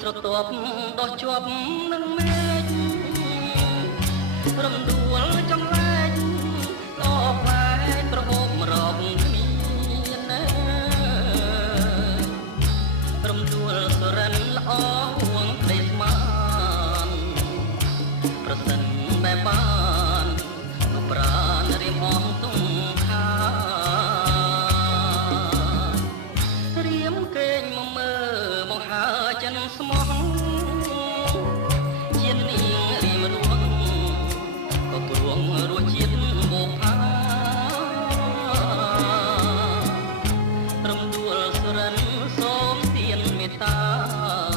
ស្រទាប់ដោះជាប់នឹងមេឃរំដួលចង្លែកដល់ផ្លែប្រហូបរកមានណែរំដួលសរិនល្អហួងក្ដីស្មានប្រសិនបែបបានប្រាណរៀមអងទុំខារៀមកេងមកមើលមកហើចិនស្មោះ